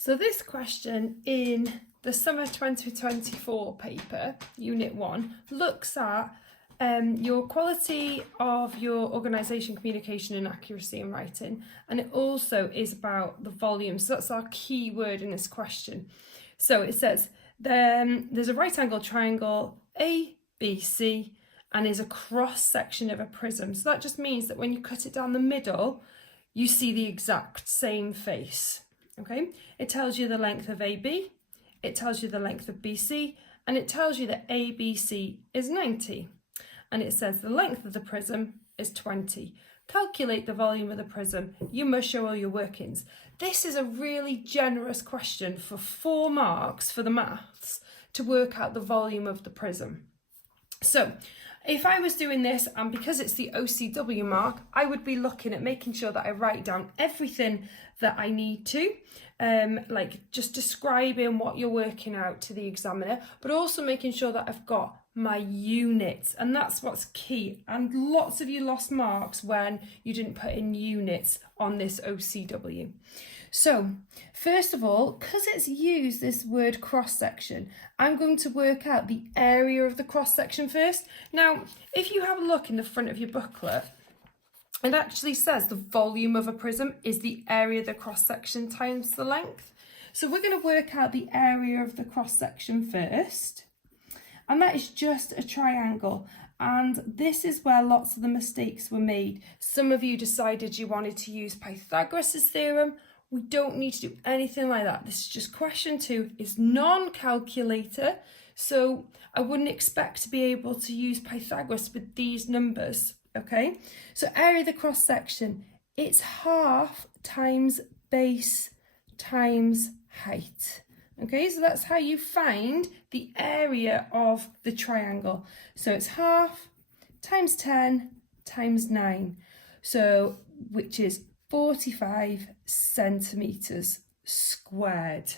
So this question in the summer 2024 paper, Unit 1, looks at your quality of your organisation, communication and accuracy in writing, and it also is about the volume. So that's our key word in this question. So it says there's a right angle triangle ABC and is a cross section of a prism. So that just means that when you cut it down the middle, you see the exact same face. Okay, it tells you the length of AB, it tells you the length of BC, and it tells you that ABC is 90. And it says the length of the prism is 20. Calculate the volume of the prism. You must show all your workings. This is a really generous question for 4 marks for the maths to work out the volume of the prism. So if I was doing this, and because it's the OCW mark, I would be looking at making sure that I write down everything that I need to, like just describing what you're working out to the examiner, but also making sure that I've got my units, and that's what's key. And lots of you lost marks when you didn't put in units on this OCW. So first of all, because it's used this word cross-section, I'm going to work out the area of the cross-section first. Now, if you have a look in the front of your booklet, it actually says the volume of a prism is the area of the cross-section times the length. So we're going to work out the area of the cross-section first. And that is just a triangle. And this is where lots of the mistakes were made. Some of you decided you wanted to use Pythagoras' theorem. We don't need to do anything like that. This is just question 2. It's non-calculator. So I wouldn't expect to be able to use Pythagoras with these numbers. Okay, so area of the cross section, it's half times base times height. Okay, so that's how you find the area of the triangle. So it's half times 10 times 9, so which is 45 centimetres squared.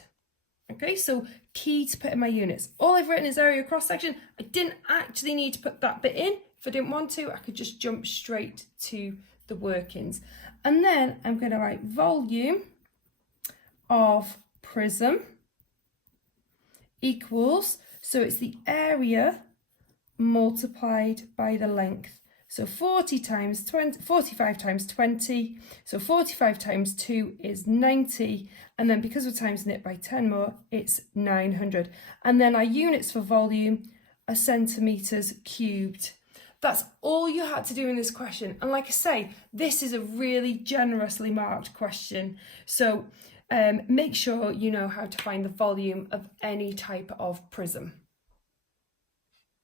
Okay, so key to put in my units. All I've written is area of cross section. I didn't actually need to put that bit in. If I didn't want to, I could just jump straight to the workings. And then I'm going to write volume of prism equals, so it's the area multiplied by the length. So 45 times 20, so 45 times 2 is 90, and then because we're timesing it by 10 more, it's 900. And then our units for volume are centimetres cubed. That's all you had to do in this question. And like I say, this is a really generously marked question. So make sure you know how to find the volume of any type of prism.